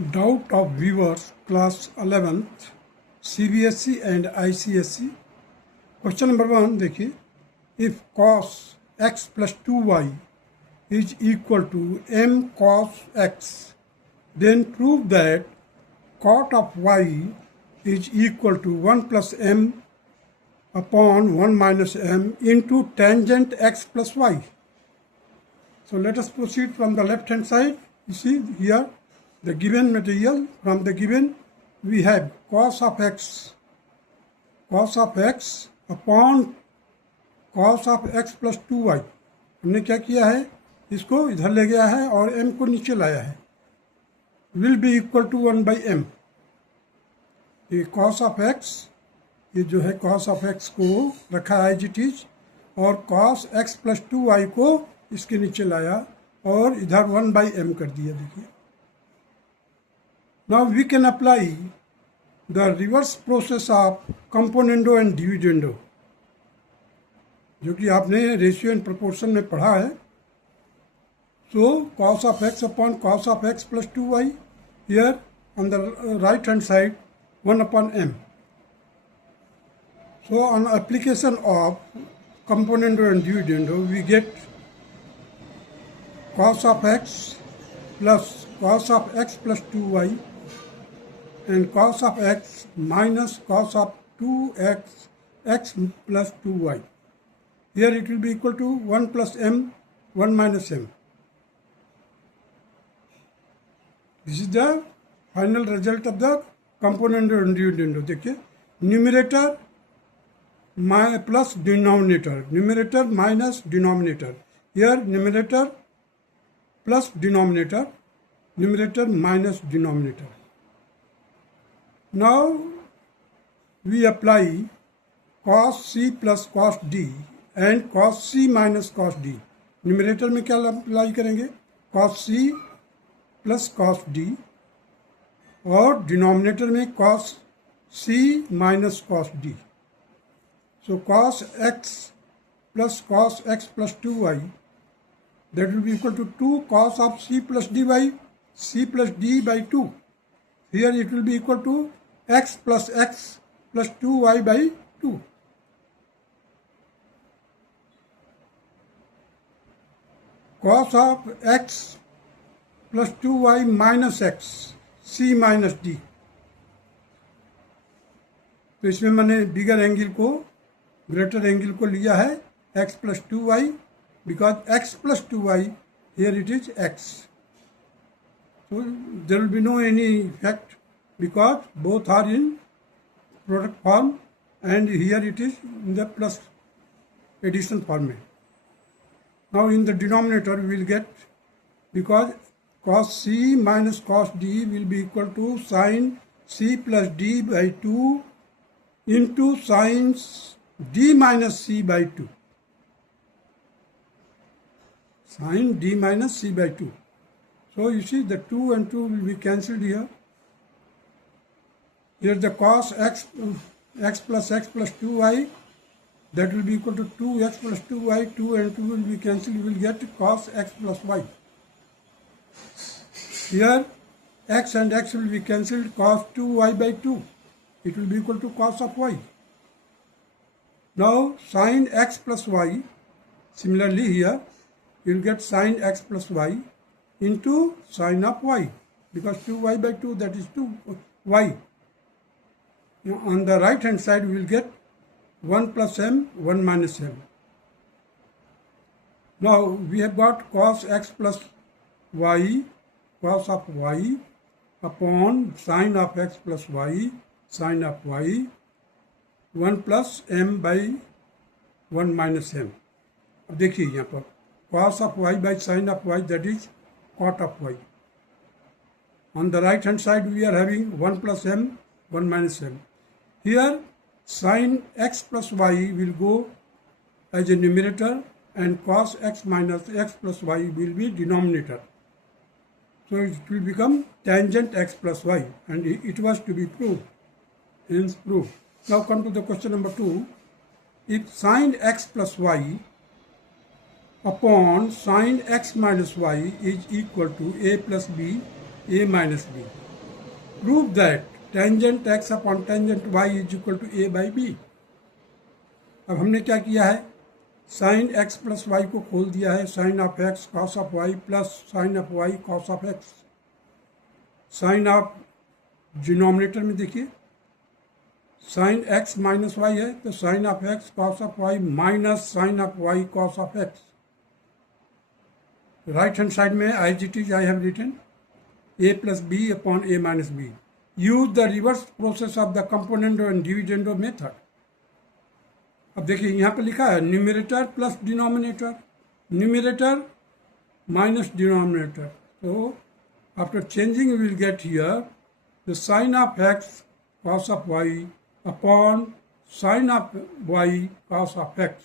Doubt of viewers class 11th CBSE and ICSE. Question number 1 देखिए, if cos x plus 2y is equal to m cos x, then prove that cot of y is equal to 1 plus m upon 1 minus m into tangent x plus y. So let us proceed from the left hand side. You see here the given material. From the given we have cos of x upon cos of x plus 2y. हमने क्या किया है, इसको इधर ले गया है और m को नीचे लाया है. Will be equal to 1 by M. ये cos ऑफ x, ये जो है cos ऑफ x को रखा है एज इट इज, और cos x प्लस 2y को इसके नीचे लाया और इधर 1 बाई एम कर दिया. देखिए, now we can apply the reverse process of componendo and dividendo, जो कि आपने रेशियो एंड प्रोपोर्शन में पढ़ा है. सो cos of x upon cos of x plus 2y, here on the right hand side 1 upon m. So on application of componendo and dividendo, we get cos of x plus cos of x plus 2y and cos of x minus cos of 2x x plus 2y. Here it will be equal to 1 plus m, 1 minus m. This is the final result of the componendo and dividendo. देखिए, numerator plus denominator, numerator minus denominator. Here numerator plus denominator, numerator minus denominator. Now we apply cos c plus cos d and cos c minus cos d. numerator में क्या apply करेंगे, cos c plus cos d, और denominator में cos c minus cos d. So cos x plus cos x plus 2y, that will be equal to 2 cos of c plus d by c plus d by 2. Here it will be equal to x plus 2y by 2. Cos of x plus 2y minus x, c minus d. तो इसमें मैंने बिगर angle को, greater angle को लिया है x plus 2y, because x plus 2y, here it is x. So there will be no any effect because both are in product form and here it is in the plus addition format. Now in the denominator we will get, because cos c minus cos d will be equal to sin c plus d by 2 into sin d minus c by 2. Sin d minus c by 2. So you see the 2 and 2 will be cancelled here. Here the cos x plus 2y, that will be equal to 2x plus 2y, 2 and 2 will be cancelled, you will get cos x plus y. Here x and x will be cancelled, cos 2y by 2, it will be equal to cos of y. Now sin x plus y, similarly here you will get sin x plus y into sin of y, because 2y by 2, that is 2y. Now on the right hand side we will get 1 plus m, 1 minus m. Now we have got cos x plus y, cos of y upon sin of x plus y, sin of y, 1 plus m by 1 minus m. अब देखिए यहाँ पर cos of y by sin of y, that is cot of y. On the right hand side we are having 1 plus m, 1 minus m. Here sin x plus y will go as a numerator and cos x minus x plus y will be denominator. So it will become tangent x plus y, and it was to be proved. Hence proved. Now come to the question number 2. If sin x plus y upon sin x minus y is equal to a plus b, a minus b. Prove that tangent X upon tangent Y is equal to A by B. अब हमने क्या किया है, sine x plus Y को खोल दिया है, sine of x cos of y plus sine of y cos of x. Sine of denominator में देखिए साइन एक्स माइनस वाई है, तो sine of x cos of y minus sine of y cos of x. Right hand side में as it is I have written a plus b upon a minus b. Use the reverse process of the componendo and dividendo method. अब देखिए यहाँ पे लिखा है numerator plus denominator, numerator minus denominator. तो after changing we will get here the sine of x cos of y upon sine of y cos of x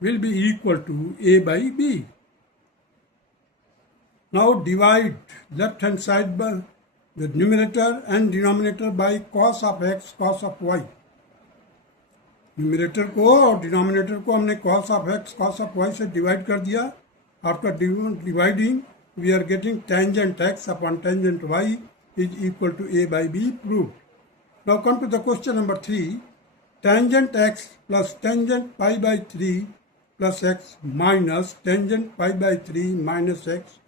will be equal to a by b. Now divide left hand side by the numerator and denominator by cos of x cos of y. Numerator को और denominator को हमने cos of x cos of y से divide कर दिया। After dividing we are getting tangent x upon tangent y is equal to a by b proved. Now come to the question number 3. Tangent x plus tangent pi by 3 plus x minus tangent pi by 3 minus x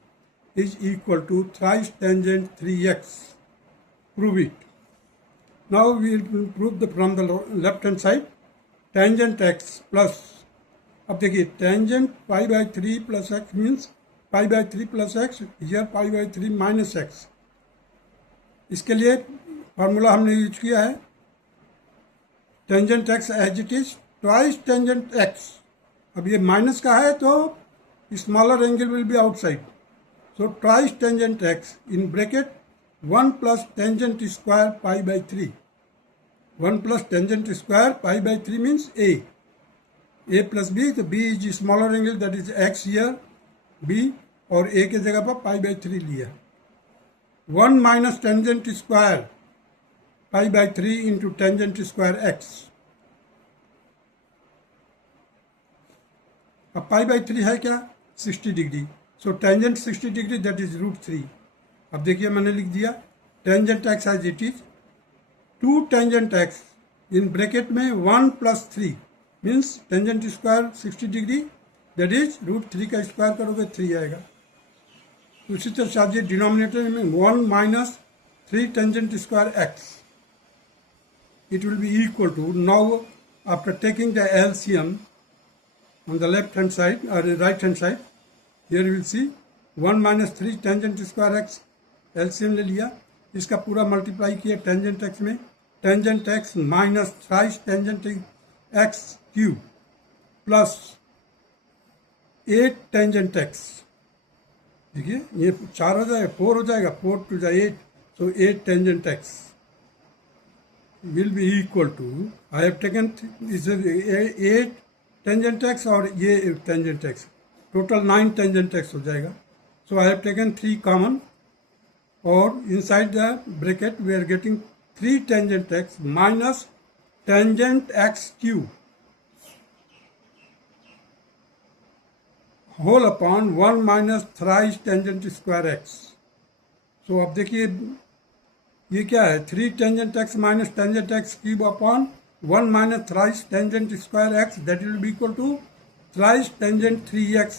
is equal to thrice tangent 3x. Prove it. Now we will prove from the left hand side tangent x plus, अब देखिए tangent pi by 3 plus x means pi by 3 plus x, here pi by 3 minus x. इसके लिए formula हमने use किया है tangent x as it is twice tangent x. अब ये minus का है तो smaller angle will be outside, so twice tangent x in bracket 1 plus tangent square pi by 3. 1 plus tangent square pi by 3 means a. a plus b, तो b is smaller angle that is x here, b, और a के जगह पर pi by 3 लिया। 1 minus tangent square pi by 3 into tangent square x. अब pi by 3 है क्या, 60 degree, so tangent 60 degree that is √3। अब देखिए मैंने लिख दिया tangent X as it is 2 tangent X in bracket में 1 plus 3 means tangent square 60 degree that is √3 का स्क्वायर करोगे 3 आएगा। उसी तरह से आज डिनोमिनेटर में 1 minus 3 tangent square x, it will be equal to, now after taking the LCM on the left hand side और right hand side, here you will see 1 minus 3 tangent square x, LCM ले लिया, इसका पूरा multiply किया tangent x में, tangent x minus thrice tangent x cube plus 8 tangent x। देखिए ये 4 हो जाएगा, 4 हो जाएगा, 4 to the 8, so 8 tangent x will be equal to, I have taken this is 8 tangent x और ये tangent x, total 9 tangent x हो जाएगा। So I have taken 3 common और inside the bracket we are getting 3 tangent x minus tangent x cube whole upon 1 minus thrice tangent square x. So अब देखिए ये क्या है, 3 tangent x minus tangent x cube upon 1 minus thrice tangent square x, that will be equal to thrice tangent 3x,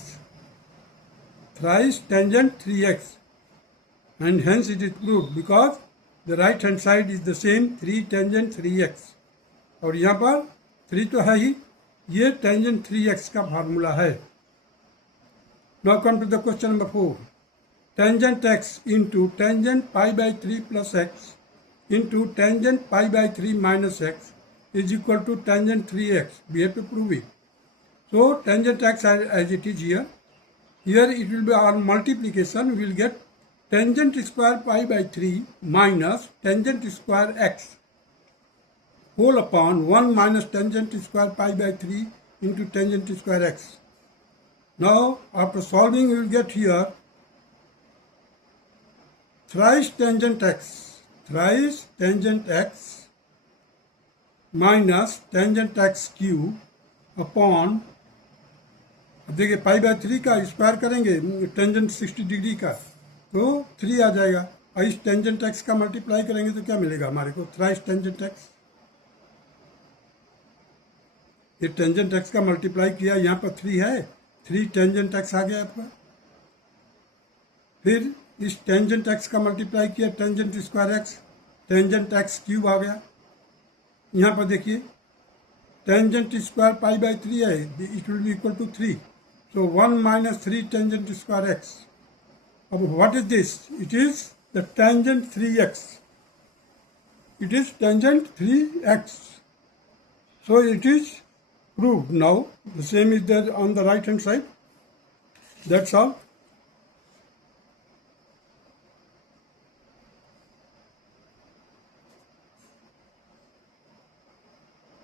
thrice tangent 3x, and hence it is proved because the right hand side is the same 3 tangent 3x, और यहाँ पर 3 तो है ही, ये tangent 3x का formula है। Now come to the question number 4. Tangent x into tangent pi by 3 plus x into tangent pi by 3 minus x is equal to tangent 3x. We have to prove it. So tangent x as it is here, here it will be on multiplication, we will get tangent square pi by 3 minus tangent square x whole upon 1 minus tangent square pi by 3 into tangent square x. Now after solving we will get here thrice tangent x minus tangent x cube upon, देखिए pi by 3 का square करेंगे tangent 60 degree का तो 3 आ जाएगा, इस tangent x का multiply करेंगे तो क्या मिलेगा हमारे को? Thrice tangent x. ये टेंजेंट एक्स का मल्टीप्लाई किया, यहाँ पर 3 है, 3 टेंजेंट एक्स आ गया आपका। फिर इस टेंजेंट एक्स का मल्टीप्लाई किया, tangent square x, tangent x cube आ गया। यहाँ पर देखिए टेंजेंट स्क्वायर पाई बाई 3 है, it will be equal to 3, so 1 minus 3 tangent square x. What is this? It is the tangent 3x. It is tangent 3x. So it is proved. Now the same is there on the right hand side. That's all.